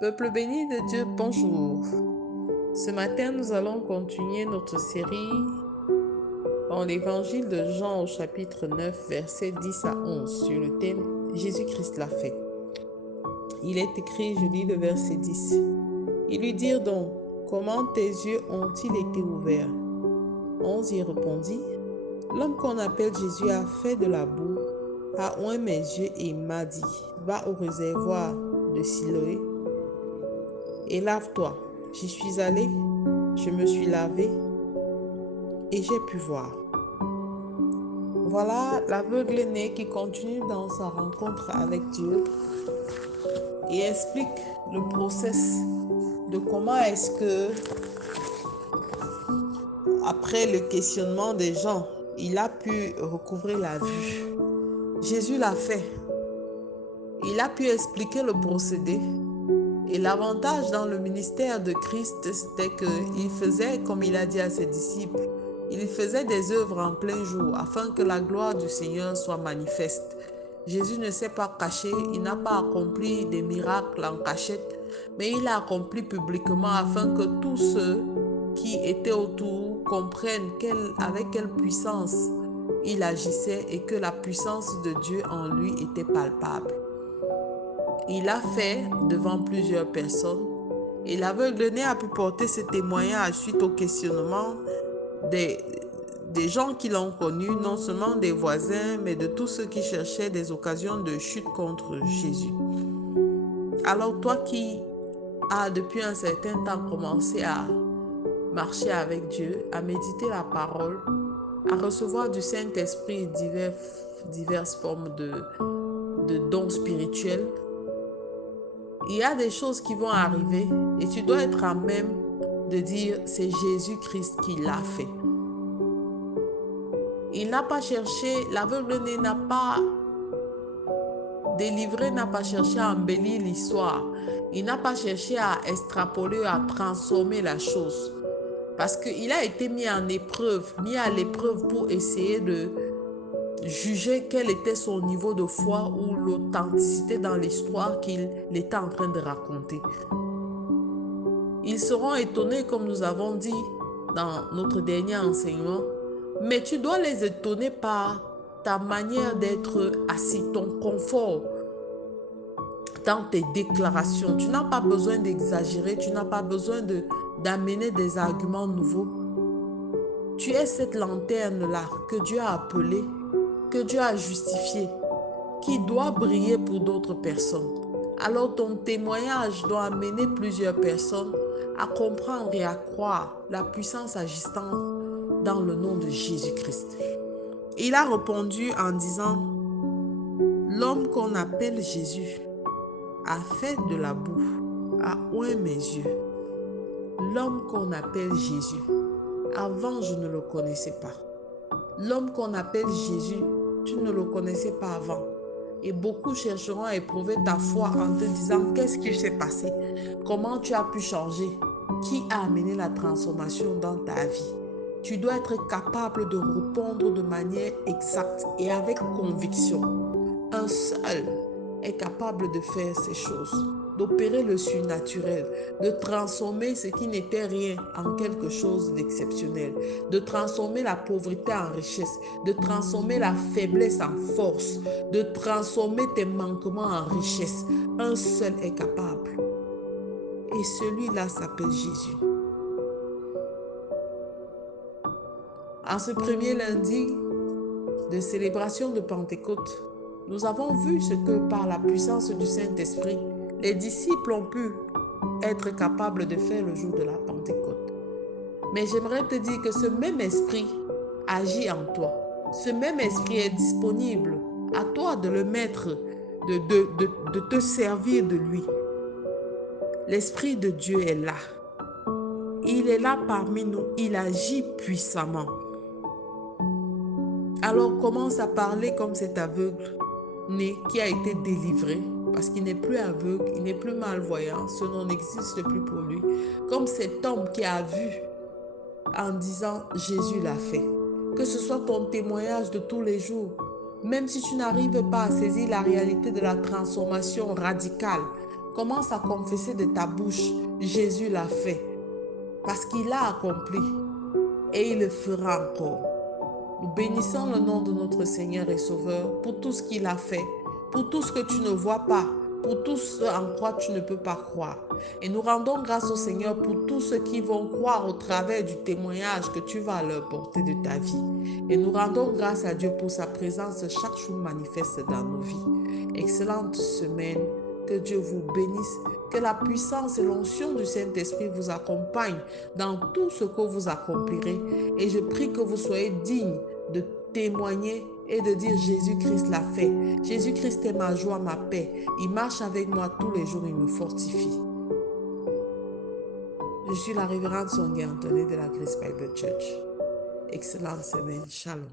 Peuple béni de Dieu, bonjour. Ce matin, nous allons continuer notre série dans l'évangile de Jean au chapitre 9, versets 10 à 11, sur le thème Jésus-Christ l'a fait. Il est écrit, je lis le verset 10. Ils lui dirent donc, comment tes yeux ont-ils été ouverts? 11 y répondit, l'homme qu'on appelle Jésus a fait de la boue, a oint mes yeux et m'a dit, va au réservoir de Siloé et lave-toi. J'y suis allé, je me suis lavé et j'ai pu voir. Voilà l'aveugle né qui continue dans sa rencontre avec Dieu et explique le process de comment est-ce que, après le questionnement des gens, il a pu recouvrer la vue. Jésus l'a fait. Il a pu expliquer le procédé. Et l'avantage dans le ministère de Christ, c'était qu'il faisait, comme il a dit à ses disciples, il faisait des œuvres en plein jour afin que la gloire du Seigneur soit manifeste. Jésus ne s'est pas caché, il n'a pas accompli des miracles en cachette, mais il a accompli publiquement afin que tous ceux qui étaient autour comprennent avec quelle puissance il agissait et que la puissance de Dieu en lui était palpable. Il a fait devant plusieurs personnes et l'aveugle-né a pu porter ce témoignage suite au questionnement des, des gens qui l'ont connu, non seulement des voisins, mais de tous ceux qui cherchaient des occasions de chute contre Jésus. Alors toi qui as depuis un certain temps commencé à marcher avec Dieu, à méditer la parole, à recevoir du Saint-Esprit diverses formes de dons spirituels, il y a des choses qui vont arriver et tu dois être à même de dire c'est Jésus-Christ qui l'a fait. Il n'a pas cherché, l'aveugle-né n'a pas délivré, n'a pas cherché à embellir l'histoire. Il n'a pas cherché à extrapoler, à transformer la chose. Parce qu'il a été mis à l'épreuve pour essayer de juger quel était son niveau de foi ou l'authenticité dans l'histoire qu'il était en train de raconter. Ils seront étonnés, comme nous avons dit dans notre dernier enseignement, mais tu dois les étonner par ta manière d'être assis, ton confort dans tes déclarations. Tu n'as pas besoin d'exagérer, tu n'as pas besoin d'amener des arguments nouveaux. Tu es cette lanterne-là que Dieu a appelée, que Dieu a justifiée, qui doit briller pour d'autres personnes. Alors ton témoignage doit amener plusieurs personnes à comprendre et à croire la puissance agissante dans le nom de Jésus-Christ. Il a répondu en disant, l'homme qu'on appelle Jésus a fait de la boue, a oint mes yeux. L'homme qu'on appelle Jésus, avant je ne le connaissais pas. L'homme qu'on appelle Jésus, tu ne le connaissais pas avant. Et beaucoup chercheront à éprouver ta foi en te disant qu'est-ce qui s'est passé, comment tu as pu changer, qui a amené la transformation dans ta vie. Tu dois être capable de répondre de manière exacte et avec conviction. Un seul est capable de faire ces choses, d'opérer le surnaturel, de transformer ce qui n'était rien en quelque chose d'exceptionnel, de transformer la pauvreté en richesse, de transformer la faiblesse en force, de transformer tes manquements en richesse. Un seul est capable. Et celui-là s'appelle Jésus. En ce premier lundi de célébration de Pentecôte, nous avons vu ce que par la puissance du Saint-Esprit, les disciples ont pu être capables de faire le jour de la Pentecôte. Mais j'aimerais te dire que ce même esprit agit en toi. Ce même esprit est disponible. À toi de le mettre, de te servir de lui. L'Esprit de Dieu est là. Il est là parmi nous. Il agit puissamment. Alors commence à parler comme cet aveugle-né qui a été délivré, parce qu'il n'est plus aveugle, il n'est plus malvoyant, ce nom n'existe plus pour lui. Comme cet homme qui a vu en disant Jésus l'a fait. Que ce soit ton témoignage de tous les jours, même si tu n'arrives pas à saisir la réalité de la transformation radicale, Commence à confesser de ta bouche, Jésus l'a fait. Parce qu'il a accompli et il le fera encore. Nous bénissons le nom de notre Seigneur et Sauveur pour tout ce qu'il a fait, pour tout ce que tu ne vois pas, pour tout ce en quoi tu ne peux pas croire. Et nous rendons grâce au Seigneur pour tous ceux qui vont croire au travers du témoignage que tu vas leur porter de ta vie. Et nous rendons grâce à Dieu pour sa présence chaque jour manifeste dans nos vies. Excellente semaine. Que Dieu vous bénisse, que la puissance et l'onction du Saint-Esprit vous accompagnent dans tout ce que vous accomplirez. Et je prie que vous soyez dignes de témoigner et de dire Jésus-Christ l'a fait. Jésus-Christ est ma joie, ma paix. Il marche avec moi tous les jours, il me fortifie. Je suis la révérende Sonia Anthony de la Grace Bible Church. Excellente semaine. Shalom.